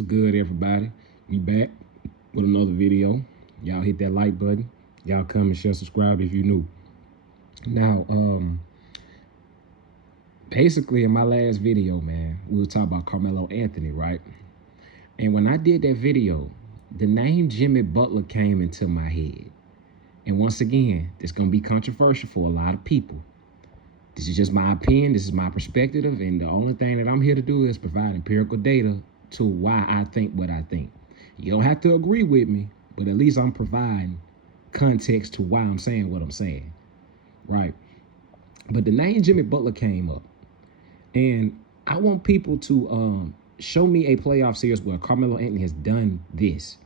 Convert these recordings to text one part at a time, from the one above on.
What's good, everybody? We back with another video. Y'all hit that like button. Y'all comment, share, subscribe if you new. Now, basically in my last video, man, we were talking about Carmelo Anthony, right? And when I did that video, the name Jimmy Butler came into my head. And once again, it's gonna be controversial for a lot of people. This is just my opinion, this is my perspective, and the only thing that I'm here to do is provide empirical data to why I think what I think. You don't have to agree with me, but at least I'm providing context to why I'm saying what I'm saying, right? But the name Jimmy Butler came up, and I want people to show me a playoff series where Carmelo Anthony has done this,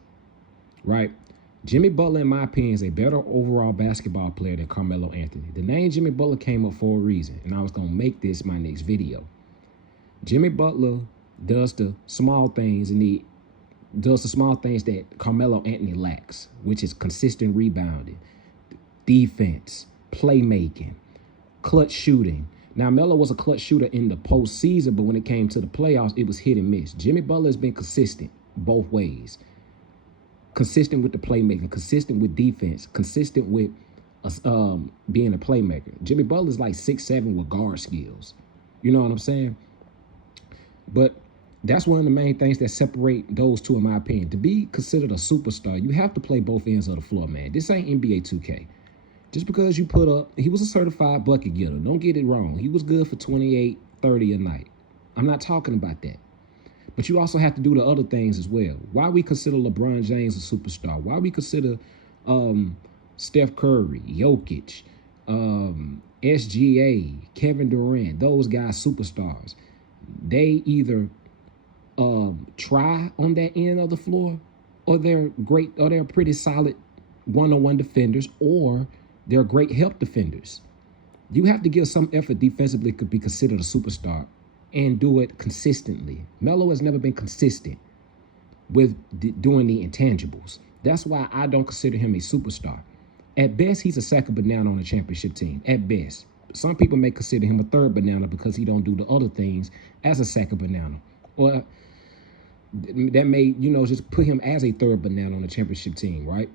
right? Jimmy Butler, in my opinion, is a better overall basketball player than Carmelo Anthony. The name Jimmy Butler came up for a reason, and I was going to make this my next video. Jimmy Butler does the small things that Carmelo Anthony lacks, which is consistent rebounding, defense, playmaking, clutch shooting. Now, Melo was a clutch shooter in the postseason, but when it came to the playoffs, it was hit and miss. Jimmy Butler has been consistent both ways. Consistent with the playmaking, consistent with defense, consistent with being a playmaker. Jimmy Butler's like 6'7" with guard skills. You know what I'm saying? But that's one of the main things that separate those two, in my opinion. To be considered a superstar, you have to play both ends of the floor, man. This ain't NBA 2K. Just because you put up, he was a certified bucket getter. Don't get it wrong. He was good for 28, 30 a night. I'm not talking about that. But you also have to do the other things as well. Why we consider LeBron James a superstar? Why we consider Steph Curry, Jokic, SGA, Kevin Durant, those guys superstars? They either try on that end of the floor, or they're great, or they're pretty solid one-on-one defenders, or they're great help defenders. You have to give some effort defensively to be considered a superstar, and do it consistently. Melo has never been consistent with doing the intangibles. That's why I don't consider him a superstar. At best, he's a second banana on a championship team. At best. Some people may consider him a third banana because he don't do the other things as a second banana. Or that may, just put him as a third banana on a championship team, right?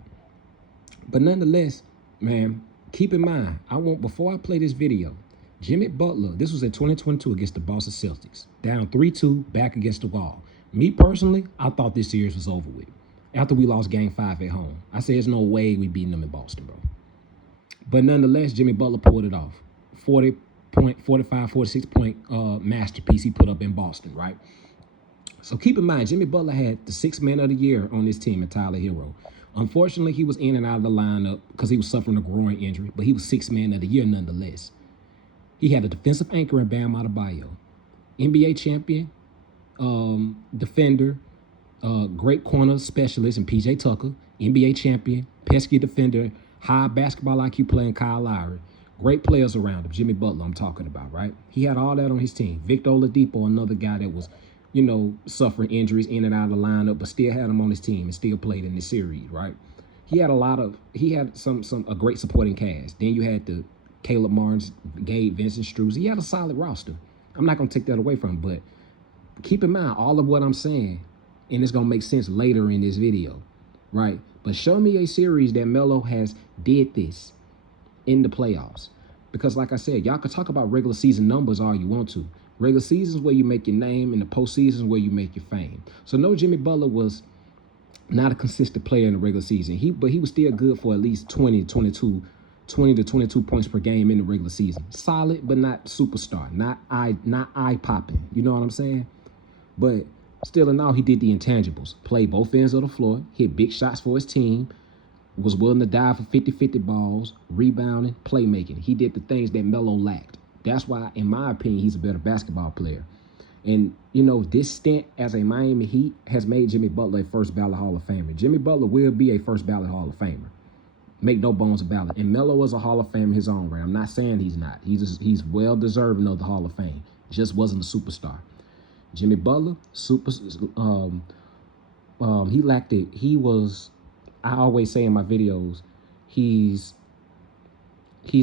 But nonetheless, man, keep in mind, before I play this video, Jimmy Butler, this was in 2022 against the Boston Celtics. Down 3-2, back against the wall. Me personally, I thought this series was over with. After we lost Game 5 at home. I said, there's no way we beating them in Boston, bro. But nonetheless, Jimmy Butler pulled it off. 46-point masterpiece he put up in Boston, right? So keep in mind, Jimmy Butler had the sixth man of the year on this team at Tyler Hero. Unfortunately, he was in and out of the lineup because he was suffering a groin injury, but he was sixth man of the year nonetheless. He had a defensive anchor in Bam Adebayo, NBA champion, defender, great corner specialist in PJ Tucker, NBA champion, pesky defender, high basketball IQ player in Kyle Lowry. Great players around him. Jimmy Butler I'm talking about, right? He had all that on his team. Victor Oladipo, another guy that was, suffering injuries in and out of the lineup, but still had him on his team and still played in the series, right? He had a great supporting cast. Then you had the Caleb Martins, Gabe Vincent, Struz. He had a solid roster. I'm not going to take that away from him, but keep in mind all of what I'm saying, and it's going to make sense later in this video, right? But show me a series that Melo has did this in the playoffs. Because like I said, y'all can talk about regular season numbers all you want to. Regular season is where you make your name, and the postseason is where you make your fame. So no, Jimmy Butler was not a consistent player in the regular season. But he was still good for at least 20 to 22 points per game in the regular season. Solid, but not superstar. Not eye-popping. You know what I'm saying? But still in all, he did the intangibles. Played both ends of the floor. Hit big shots for his team. Was willing to die for 50-50 balls. Rebounding. Playmaking. He did the things that Melo lacked. That's why, in my opinion, he's a better basketball player. And, this stint as a Miami Heat has made Jimmy Butler a first ballot Hall of Famer. Jimmy Butler will be a first ballot Hall of Famer. Make no bones about it. And Melo was a Hall of Fame in his own right. I'm not saying he's not. He's well deserving of the Hall of Fame. Just wasn't a superstar. Jimmy Butler, he lacked it. I always say in my videos, he's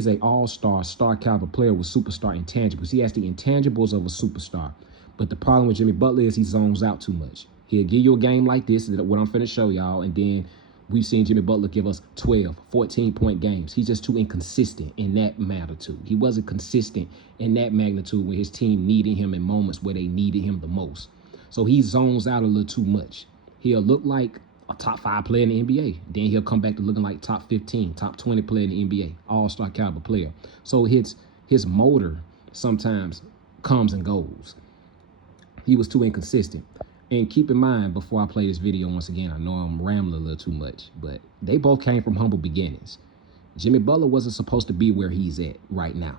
a all-star, star caliber player with superstar intangibles. He has the intangibles of a superstar. But the problem with Jimmy Butler is he zones out too much. He'll give you a game like this, what I'm finna show y'all, and then we've seen Jimmy Butler give us 12, 14-point games. He's just too inconsistent in that magnitude. He wasn't consistent in that magnitude when his team needed him in moments where they needed him the most. So he zones out a little too much. He'll look like a top 5 player in the NBA. Then he'll come back to looking like top 15, top 20 player in the NBA, all-star caliber player. So his motor sometimes comes and goes. He was too inconsistent. And keep in mind, before I play this video once again, I know I'm rambling a little too much, but they both came from humble beginnings. Jimmy Butler wasn't supposed to be where he's at right now.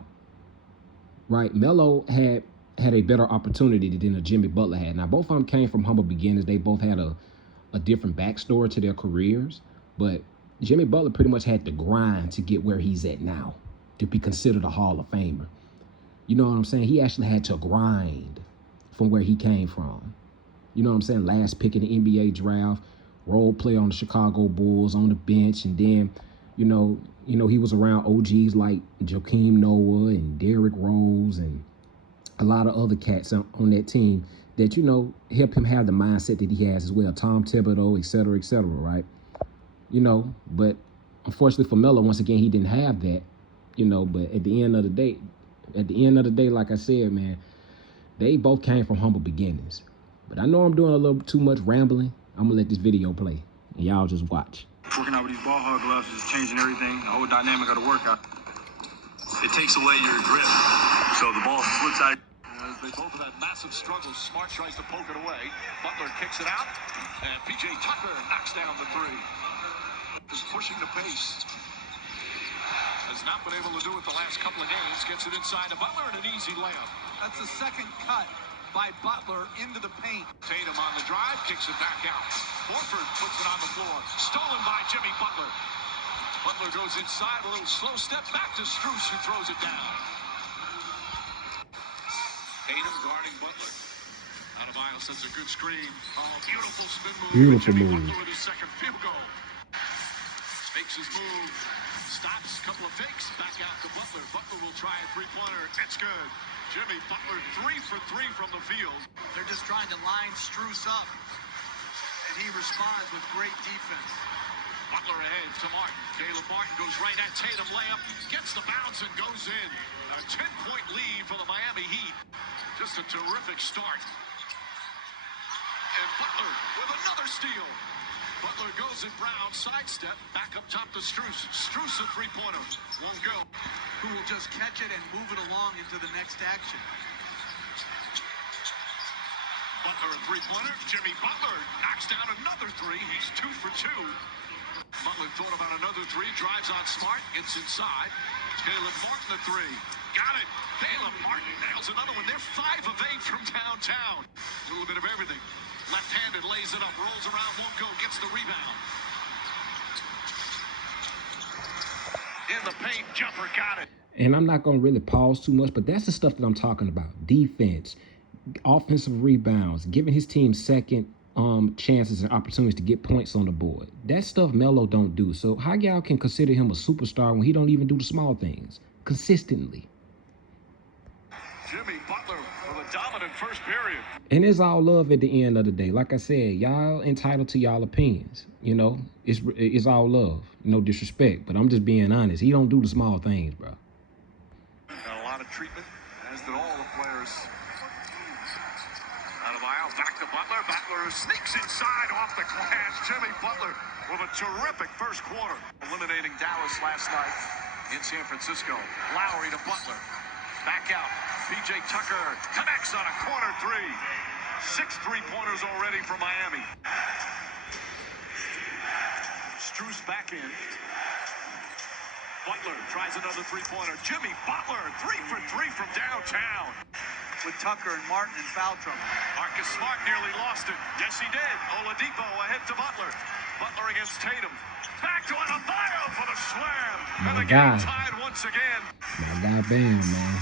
Right? Melo had a better opportunity than a Jimmy Butler had. Now, both of them came from humble beginnings. They both had a different backstory to their careers, but Jimmy Butler pretty much had to grind to get where he's at now, to be considered a Hall of Famer. You know what I'm saying? He actually had to grind from where he came from. You know what I'm saying? Last pick in the NBA draft, role player on the Chicago Bulls on the bench, and then, you know, he was around OGs like Joakim Noah and Derrick Rose and a lot of other cats on that team that, you know, help him have the mindset that he has as well. Tom Thibodeau, et cetera, right? You know, but unfortunately for Melo, once again, he didn't have that, you know, but at the end of the day, like I said, man, they both came from humble beginnings. But I know I'm doing a little too much rambling. I'm going to let this video play, and y'all just watch. Working out with these ball hog gloves is changing everything, the whole dynamic of the workout. It takes away your grip, so the ball slips out. As they both have had massive struggles, Smart tries to poke it away. Butler kicks it out, and P.J. Tucker knocks down the three. Is pushing the pace. Has not been able to do it the last couple of games. Gets it inside to Butler and an easy layup. That's the second cut by Butler into the paint. Tatum on the drive, kicks it back out. Horford puts it on the floor. Stolen by Jimmy Butler. Butler goes inside, a little slow step back to Strus, who throws it down. Tatum guarding Butler. Out of Miles, that's a good screen. Oh, beautiful spin move. Beautiful Jimmy move. Butler with his second field goal. Makes his move. Stops, couple of fakes, back out to Butler. Butler will try a three-pointer. It's good. Jimmy Butler 3 for 3 from the field. They're just trying to line Strus up, and he responds with great defense. Butler ahead to Martin. Caleb Martin goes right at Tatum, layup, gets the bounce and goes in. A 10-point lead for the Miami Heat. Just a terrific start. And Butler with another steal. Butler goes at Brown, sidestep, back up top to Strus. Strus a three-pointer, won't go. Who will just catch it and move it along into the next action. Butler a three-pointer. Jimmy Butler knocks down another three. He's 2 for 2. Butler thought about another three, drives on Smart, gets inside. Caleb Martin the three. Got it. Caleb Martin nails another one. They're 5 of 8 from downtown. A little bit of everything. Left-handed, lays it up, rolls around, won't go, gets the rebound. In the paint, jumper got it. And I'm not going to really pause too much, but that's the stuff that I'm talking about. Defense, offensive rebounds, giving his team second chances and opportunities to get points on the board. That stuff Melo don't do. So how y'all can consider him a superstar when he don't even do the small things consistently? Jimmy Butler with a dominant first period. And it's all love at the end of the day. Like I said, y'all entitled to y'all opinions. You know, it's all love. No disrespect, but I'm just being honest. He don't do the small things, bro. Got a lot of treatment, as did all the players. Out of aisle, back to Butler. Butler sneaks inside off the glass. Jimmy Butler with a terrific first quarter. Eliminating Dallas last night in San Francisco. Lowry to Butler. Back out. P.J. Tucker connects on a corner three. 6 3-pointers already for Miami. Strus back in. Butler tries another 3-pointer. Jimmy Butler, 3 for 3 from downtown. With Tucker and Martin in foul trouble. Marcus Smart nearly lost it. Yes, he did. Oladipo ahead to Butler. Butler against Tatum. Back to Adebayo for the slam. And the game tied once again. My guy Bam, man.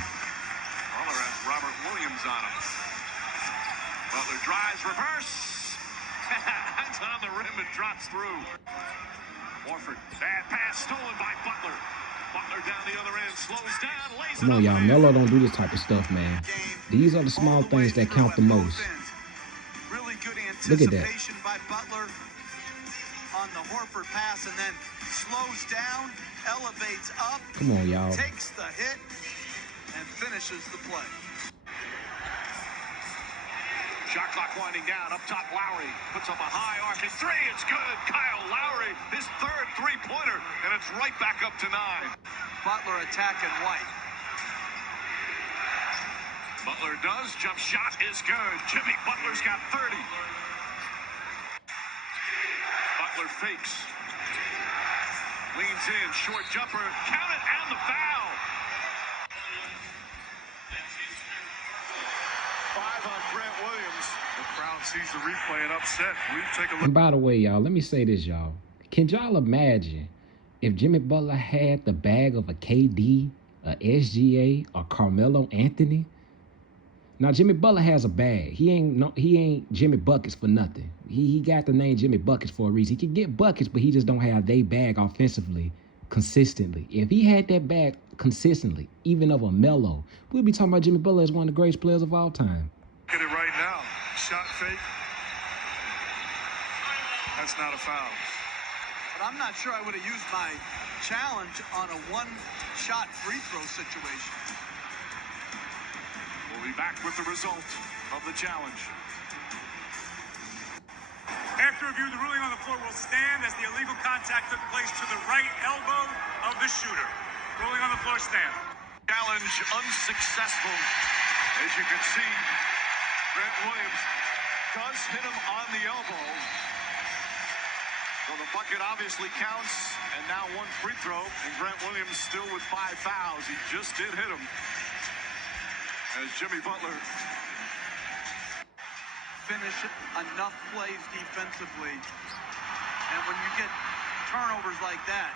Butler has Robert Williams on him. Butler drives, reverse. Hands on the rim and drops through. Horford, bad pass stolen by Butler. Butler down the other end, slows down, lays Come on, y'all. Melo don't do this type of stuff, man. These are the small things that count the most. Really good Look at that. anticipation by Butler on the Horford pass, and then slows down, elevates up, Come on, y'all. takes the hit, and finishes the play. Shot clock winding down. Up top, Lowry puts up a high arcing three. It's good. Kyle Lowry, his third three-pointer, and it's right back up to 9. Butler attacking White. Butler does. Jump shot is good. Jimmy Butler's got 30. Butler fakes. Leans in. Short jumper. Count it, and the foul. 5 on Grant Williams. The crowd sees the replay and upset. We take a look. And by the way, y'all, let me say this, y'all. Can y'all imagine if Jimmy Butler had the bag of a KD, a SGA, or Carmelo Anthony? Now, Jimmy Butler has a bag. He ain't Jimmy Buckets for nothing. He got the name Jimmy Buckets for a reason. He can get buckets, but he just don't have they bag offensively consistently. If he had that bag consistently, even of a Melo, we'll be talking about Jimmy Butler as one of the greatest players of all time. Look at it right now. Shot fake. That's not a foul. But I'm not sure I would have used my challenge on a one-shot free throw situation. We'll be back with the result of the challenge. After review, the ruling on the floor will stand as the illegal contact took place to the right elbow of the shooter. Ruling on the floor stand. Challenge unsuccessful. As you can see, Grant Williams does hit him on the elbow. So the bucket obviously counts, and now one free throw, and Grant Williams still with 5 fouls. He just did hit him. As Jimmy Butler Finish enough plays defensively. And when you get turnovers like that,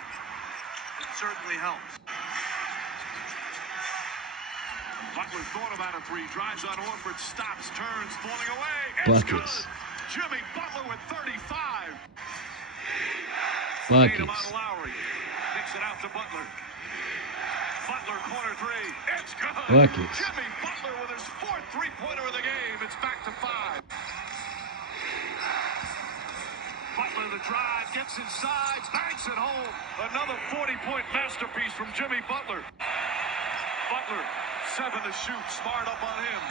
it certainly helps. Butler thought about a three, drives on Horford, stops, turns, falling away. Buckets. It's good. Jimmy Butler with 35. Buckets. Tatum on Lowry. Kicks it out to Butler. Butler corner three. It's good. Buckets. Jimmy Butler with his 4th three-pointer of the game. It's back to 5. Butler the drive, gets inside, banks it home. Another 40-point masterpiece from Jimmy Butler. Butler, 7 to shoot. Smart up on him.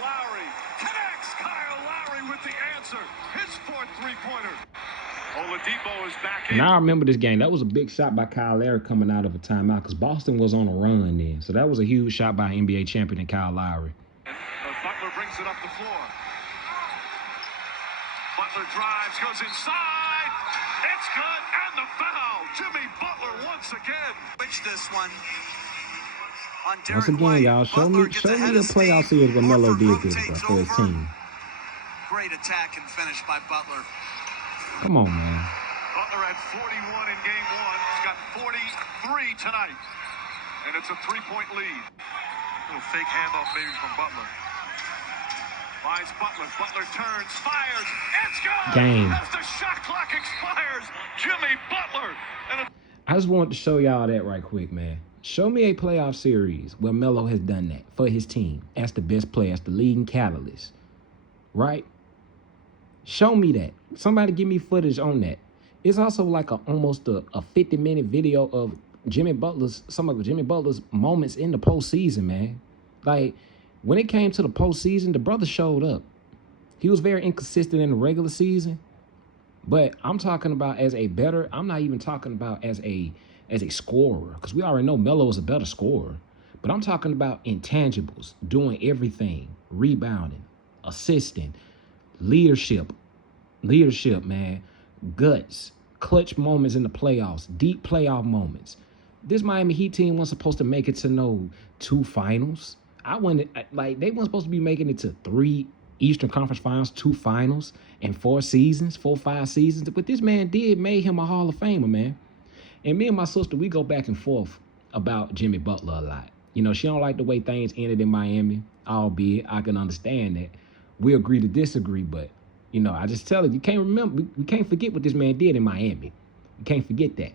Lowry connects. Kyle Lowry with the answer. His 4th three-pointer. Oladipo is back in. Now I remember this game. That was a big shot by Kyle Lowry coming out of a timeout because Boston was on a run then. So that was a huge shot by NBA champion Kyle Lowry. And Butler brings it up the floor. Butler drives, goes inside. It's good, and the foul. Jimmy Butler once again. Switch this one. On Once Derek again, White. y'all, show Butler me gets a ahead of playoff speed. series where Melo Horford did this, bro, rotates for his over. team. Great attack and finish by Butler. Come on, man. Butler had 41 in game 1. He's got 43 tonight. And it's a 3-point lead. Little fake handoff maybe from Butler. Finds Butler. Butler turns, fires. It's good! Game. As the shot clock expires, Jimmy Butler. And I just wanted to show y'all that right quick, man. Show me a playoff series where Melo has done that for his team as the best player, as the leading catalyst, right? Show me that. Somebody give me footage on that. It's also like almost a 50-minute video of some of Jimmy Butler's moments in the postseason, man. Like, when it came to the postseason, the brother showed up. He was very inconsistent in the regular season, but I'm talking about I'm not even talking about as a scorer, because we already know Melo is a better scorer. But I'm talking about intangibles, doing everything, rebounding, assisting, leadership, man, guts, clutch moments in the playoffs, deep playoff moments. This Miami Heat team wasn't supposed to make it to no 2 finals. They weren't supposed to be making it to 3 Eastern Conference Finals, 2 finals, and 5 seasons. But this man made him a Hall of Famer, man. And me and my sister, we go back and forth about Jimmy Butler a lot. You know, she don't like the way things ended in Miami, albeit I can understand that. We agree to disagree, but, you know, I just tell her, you can't forget what this man did in Miami. You can't forget that.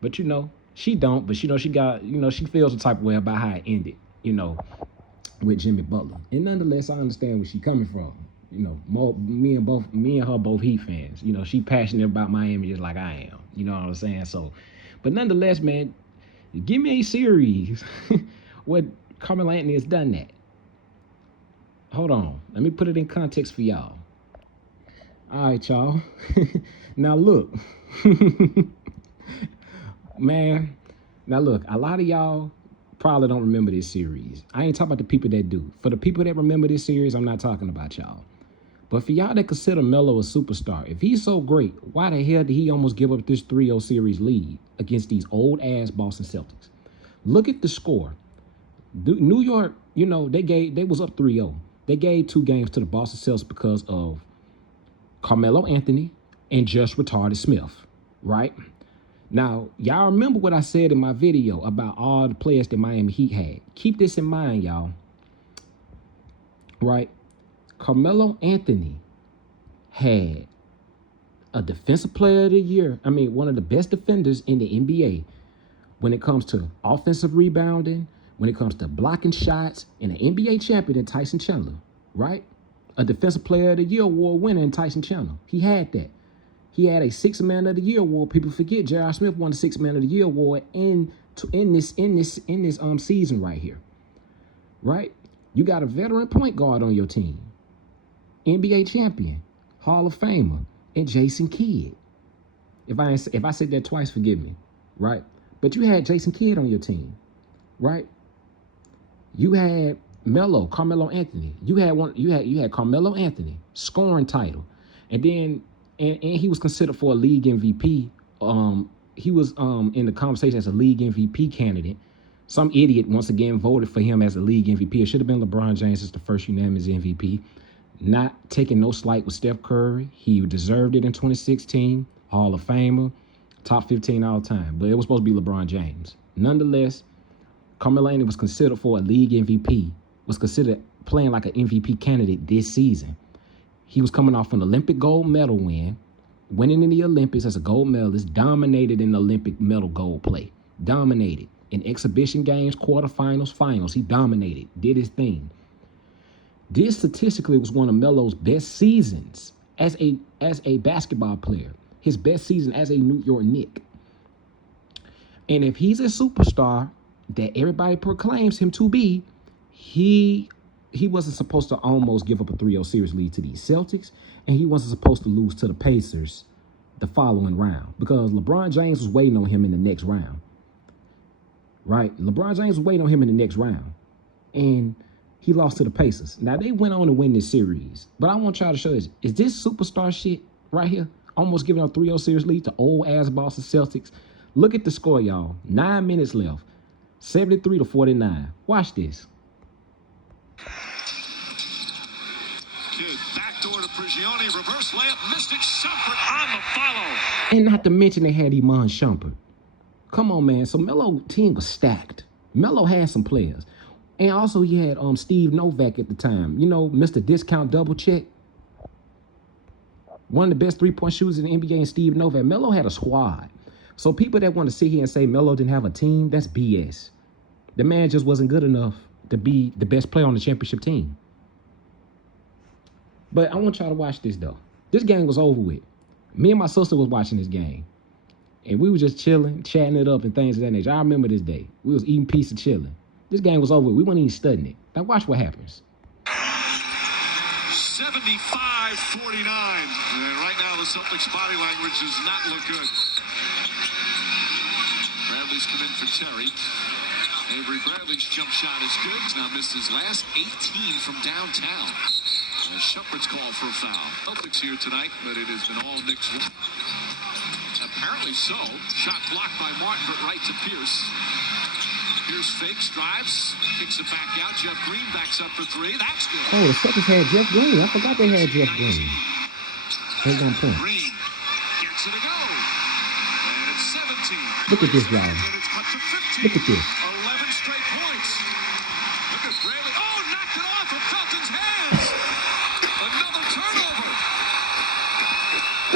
But, you know, she don't, but, you know, she feels the type of way about how it ended, you know, with Jimmy Butler. And nonetheless, I understand where she's coming from. You know, me and her both Heat fans. You know, she passionate about Miami just like I am. You know what I'm saying? So, but nonetheless, man, give me a series where Carmelo Anthony has done that. Hold on, let me put it in context for y'all. All right, y'all. Now look, man. Now look, a lot of y'all probably don't remember this series. I ain't talking about the people that do. For the people that remember this series, I'm not talking about y'all. But for y'all that consider Melo a superstar, if he's so great, why the hell did he almost give up this 3-0 series lead against these old-ass Boston Celtics? Look at the score. New York, you know, they was up 3-0. They gave 2 games to the Boston Celtics because of Carmelo Anthony and just retarded Smith, right? Now, y'all remember what I said in my video about all the players that Miami Heat had. Keep this in mind, y'all. Right? Carmelo Anthony had a defensive player of the year. I mean, one of the best defenders in the NBA when it comes to offensive rebounding, when it comes to blocking shots, and an NBA champion in Tyson Chandler, right? A defensive player of the year award winner in Tyson Chandler. He had that. He had a 6th Man of the Year award. People forget J.R. Smith won the 6th Man of the Year award in this season right here. Right? You got a veteran point guard on your team. NBA champion, Hall of Famer, and Jason Kidd. If I said that twice, forgive me. Right? But you had Jason Kidd on your team. Right? You had Carmelo Anthony. You had Carmelo Anthony, scoring title. And then and he was considered for a league MVP. He was in the conversation as a league MVP candidate. Some idiot once again voted for him as a league MVP. It should have been LeBron James as the first unanimous MVP. Not taking no slight with Steph Curry. He deserved it in 2016. Hall of Famer, top 15 all time. But it was supposed to be LeBron James. Nonetheless, Carmelo Anthony was considered for a league MVP. Was considered playing like an MVP candidate this season. He was coming off an Olympic gold medal win, winning in the Olympics as a gold medalist, dominated in Olympic medal gold play. Dominated. In exhibition games, quarterfinals, finals, he dominated, did his thing. This statistically was one of Melo's best seasons as a basketball player. His best season as a New York Knick. And if he's a superstar that everybody proclaims him to be, he wasn't supposed to almost give up a 3-0 series lead to these Celtics, and he wasn't supposed to lose to the Pacers the following round because LeBron James was waiting on him in the next round. Right? LeBron James was waiting on him in the next round, and he lost to the Pacers. Now, they went on to win this series, but I want y'all to show this. Is this superstar shit right here? Almost giving up 3-0 series lead to old-ass Boston Celtics. Look at the score, y'all. 9 minutes left. 73-49. Watch this. Backdoor to Prigioni, reverse layup, Mystic Shumpert on the follow. And not to mention they had Iman Shumpert. Come on, man. So Melo's team was stacked. Melo had some players. And also he had Steve Novak at the time. You know, Mr. Discount Double Check. One of the best three-point shooters in the NBA, and Steve Novak. Melo had a squad. So people that want to sit here and say Melo didn't have a team, that's BS. The man just wasn't good enough to be the best player on the championship team. But I want y'all to watch this, though. This game was over with. Me and my sister was watching this game. And we were just chilling, chatting it up and things of that nature. I remember this day. We was eating pizza, chilling. This game was over with. We weren't even studying it. Now watch what happens. 75-49. And right now the Celtics body language does not look good. Bradley's come in for Terry. Avery Bradley's jump shot is good. He's now missed his last 18 from downtown. Shumpert's call for a foul. Celtics here tonight, but it has been all Knicks. Apparently so. Shot blocked by Martin, but right to Pierce. Pierce fakes, drives, kicks it back out. Jeff Green backs up for three. That's good. Oh, the Celtics had Jeff Green. I forgot they had Jeff Green. At one point. Green gets it to go. And it's 17. Look at this guy. And it's cut to 15. Look at this. 11 straight points. Look at Bradley. Oh, knocked it off of Felton's hands. Another turnover.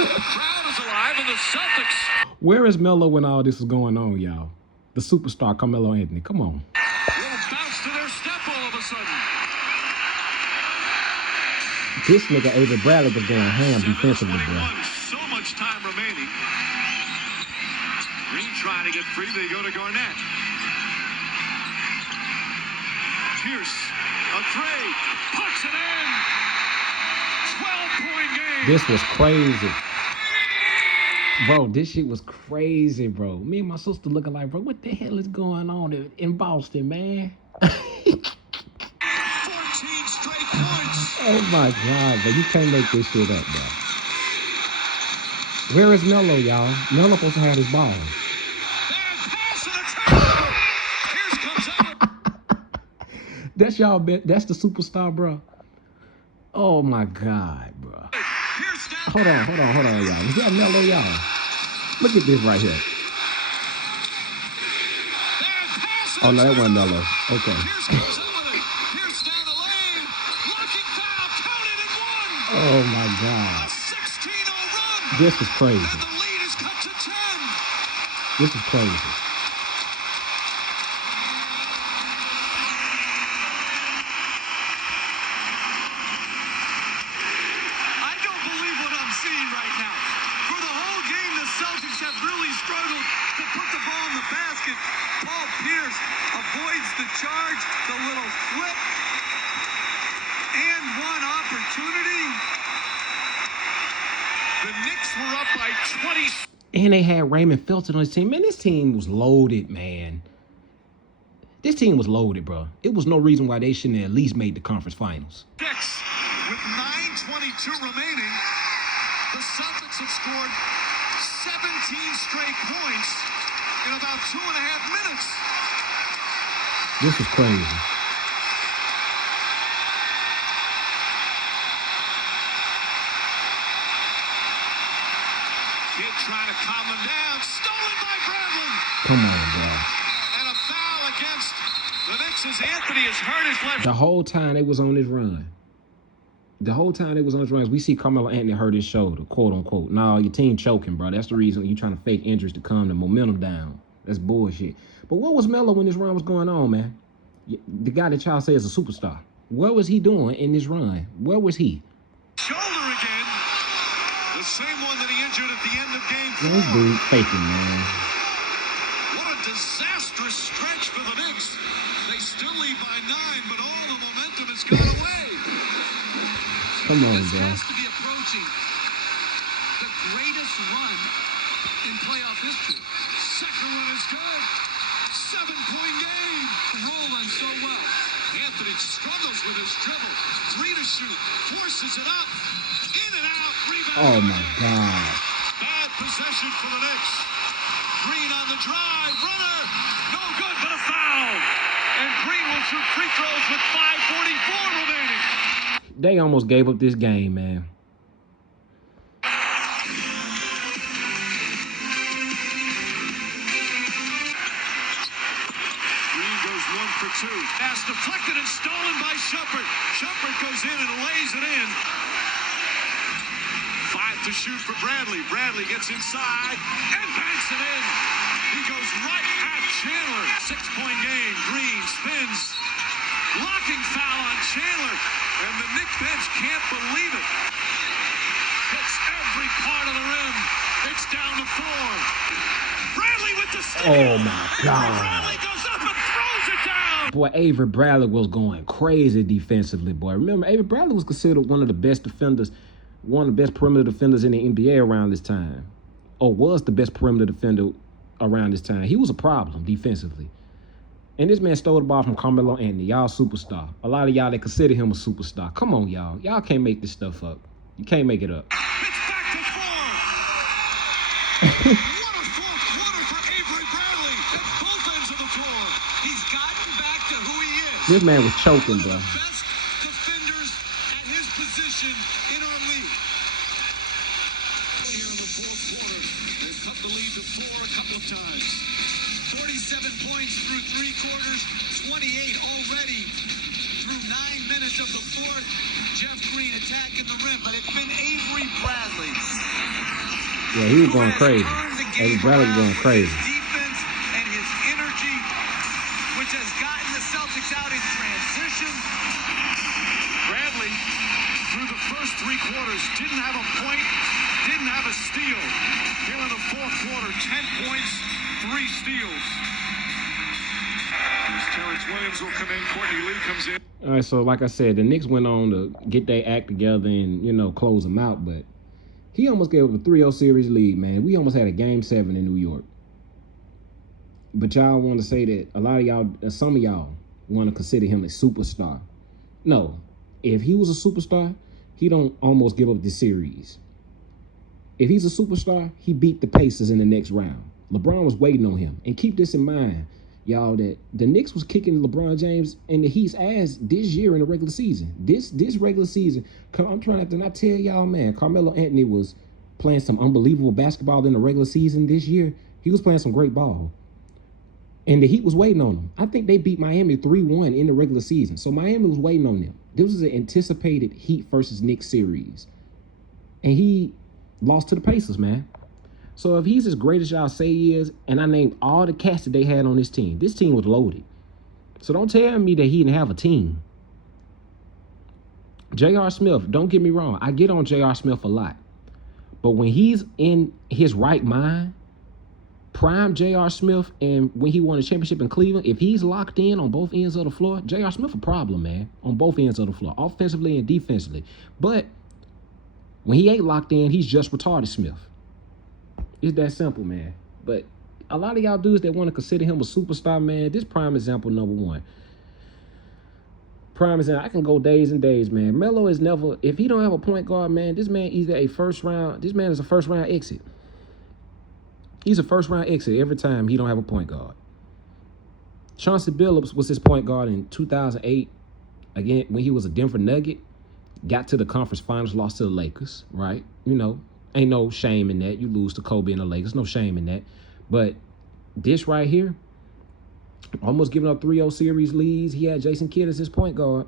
The crowd is alive, and the Celtics. Where is Melo when all this is going on, y'all? The superstar Carmelo Anthony. Come on. Little bounce to their step all of a sudden. This nigga Avery Bradley was going ham defensively, bro. 7:21, so much time remaining. Green trying to get free. They go to Garnett. Pierce, a three, puts it in. 12-point game. This was crazy. Bro, this shit was crazy, bro. Me and my sister looking like, bro, what the hell is going on in Boston, man? 14 straight points. Oh my God, bro. You can't make this shit up, bro. Where is Melo, y'all? Melo supposed to have his ball. And pass and attack. Pierce comes out. That's y'all bet. That's the superstar, bro. Oh my God, bro. Pierce down. Hold on, y'all. Is that Melo, y'all? Look at this right here. And pass and Oh no, that wasn't attack. Melo. Okay. Pierce comes out with it. Pierce down the lane. Blocking foul. Counted and one. Oh my A God. 16-0 run. This is crazy. And the lead is cut to 10. This is crazy. I don't believe what I'm seeing right now. For the whole game, the Celtics have really struggled to put the ball in the basket. Paul Pierce avoids the charge, the little flip, and one opportunity. The Knicks were up by 20. And they had Raymond Felton on his team. Man, this team was loaded, man. This team was loaded, bro. It was no reason why they shouldn't have at least made the conference finals. With 9:22 remaining, the Celtics have scored 17 straight points in about 2.5 minutes. This was crazy. Kid trying to calm them down. Stolen by Bradley. Come on, bro. And a foul against the Knicks as Anthony has hurt his left. The whole time they was on this run. We see Carmelo Anthony hurt his shoulder, quote unquote. No, your team choking, bro. That's the reason you trying to fake injuries to calm the momentum down. That's bullshit. But what was Melo when this run was going on, man? The guy that y'all say is a superstar. What was he doing in this run? Where was he? Shoulder again. The same one that he injured at the end of game Man, this 4. dude faking, man. What a disastrous stretch for the Knicks. They still lead by 9, but all the momentum has gone away. Come on, This bro. has to be approaching the greatest run in playoff history. Second one is good. 7-point game. Rolling so well. Anthony struggles with his dribble. 3 to shoot. Forces it up. In and out. Rebound. Oh my God. Bad possession for the Knicks. Green on the drive. Runner. No good, but a foul. And Green will shoot free throws with 5:44 remaining. They almost gave up this game, man. Green goes 1 for 2. Pass deflected and stolen by Shumpert. Shumpert goes in and lays it in. 5 to shoot for Bradley. Bradley gets inside and banks it in. He goes right at Chandler. 6-point game. Green spins. Blocking foul on Chandler. And the Knicks bench can't believe it. Hits every part of the rim. It's down to 4. Bradley with the steal. Oh my God. Bradley goes up and throws it down. Boy, Avery Bradley was going crazy defensively, boy. Remember, Avery Bradley was considered one of the best defenders, one of the best perimeter defenders in the NBA around this time. Or was the best perimeter defender around this time. He was a problem defensively. And this man stole the ball from Carmelo Anthony. Y'all superstar. A lot of y'all that consider him a superstar. Come on, y'all. Y'all can't make this stuff up. You can't make it up. It's back to 4. What a fourth quarter for Avery Bradley at both ends of the floor. He's gotten back to who he is. This man was choking, bro. Best defenders at his position in our league. Here in the fourth quarter, they've cut the lead to 4 a couple of times. 47 points through 3 quarters, 28 already through 9 minutes of the fourth. Jeff Green attacking the rim, but But it's been Avery Bradley. Yeah, he was who going has crazy. turned the Avery game Bradley was around going with crazy. His defense and his energy, which has gotten the Celtics out in transition. Bradley, through the first didn't have a point, didn't have a steal. Here in the fourth quarter, 10 points, 3 steals. As Terrence Williams will come in, Courtney Lee comes in. All right, so like I said, the Knicks went on to get their act together and, close them out, but he almost gave up a 3-0 series lead, man. We almost had a Game 7 in New York. But y'all want to say that a lot of y'all, some of y'all want to consider him a superstar. No, if he was a superstar, he don't almost give up the series. If he's a superstar, he beat the Pacers in the next round. LeBron was waiting on him. And keep this in mind, y'all, that the Knicks was kicking LeBron James and the Heat's ass this year in the regular season. This regular season, I'm trying to not tell y'all, man, Carmelo Anthony was playing some unbelievable basketball in the regular season this year. He was playing some great ball. And the Heat was waiting on him. I think they beat Miami 3-1 in the regular season. So Miami was waiting on them. This was an anticipated Heat versus Knicks series. And he lost to the Pacers, man. So if he's as great as y'all say he is, and I named all the cats that they had on this team was loaded. So don't tell me that he didn't have a team. J.R. Smith, don't get me wrong. I get on J.R. Smith a lot. But when he's in his right mind, prime J.R. Smith, and when he won a championship in Cleveland, if he's locked in on both ends of the floor, J.R. Smith a problem, man, on both ends of the floor, offensively and defensively. But when he ain't locked in, he's just retarded Smith. It's that simple, man. But a lot of y'all dudes that want to consider him a superstar, man, this prime example number one. Prime example, I can go days and days, man. Melo is never, if he don't have a point guard, man, this man is a first round exit. He's a first-round exit every time he don't have a point guard. Chauncey Billups was his point guard in 2008, again, when he was a Denver Nugget, got to the conference finals, lost to the Lakers, right? Ain't no shame in that. You lose to Kobe and the Lakers, no shame in that. But this right here, almost giving up 3-0 series leads. He had Jason Kidd as his point guard,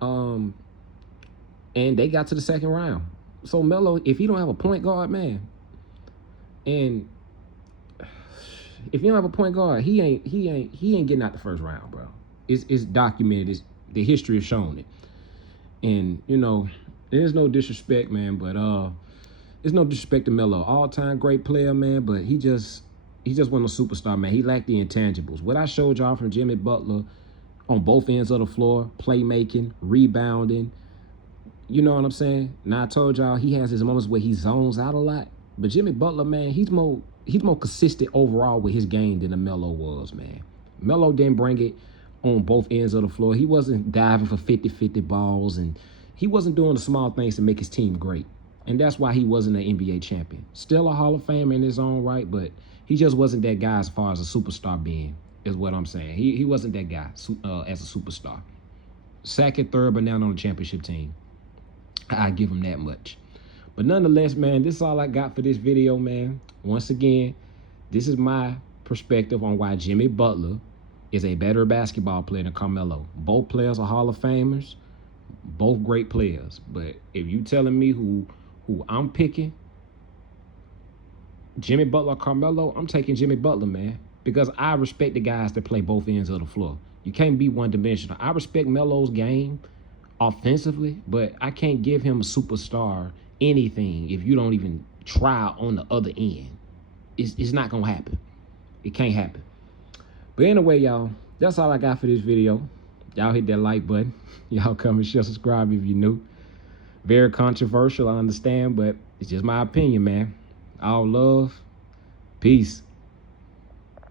and they got to the second round. So Melo, if he don't have a point guard, man, and if you don't have a point guard, he ain't getting out the first round, bro. It's documented. The history has shown it. And there's no disrespect, man, but there's no disrespect to Melo. All-time great player, man, but he just wasn't a superstar, man. He lacked the intangibles. What I showed y'all from Jimmy Butler on both ends of the floor, playmaking, rebounding, you know what I'm saying? Now I told y'all he has his moments where he zones out a lot, but Jimmy Butler, man, he's more consistent overall with his game than the Melo was, man. Melo didn't bring it on both ends of the floor. He wasn't diving for 50-50 balls, and he wasn't doing the small things to make his team great. And that's why he wasn't an NBA champion. Still a Hall of Famer in his own right, but he just wasn't that guy as far as a superstar being, is what I'm saying. He wasn't that guy as a superstar. Second, third, but now on the championship team. I give him that much. But nonetheless, man, this is all I got for this video, man. Once again, this is my perspective on why Jimmy Butler is a better basketball player than Carmelo. Both players are Hall of Famers, both great players. But if you telling me who I'm picking, Jimmy Butler or Carmelo, I'm taking Jimmy Butler, man, because I respect the guys that play both ends of the floor. You can't be one-dimensional. I respect Melo's game offensively, but I can't give him a superstar anything if you don't even try on the other end. It's not gonna happen. It can't happen. But anyway, y'all, that's all I got for this video. Y'all hit that like button. Y'all comment, share, subscribe if you're new. Very controversial, I understand, but it's just my opinion, man. All love. Peace.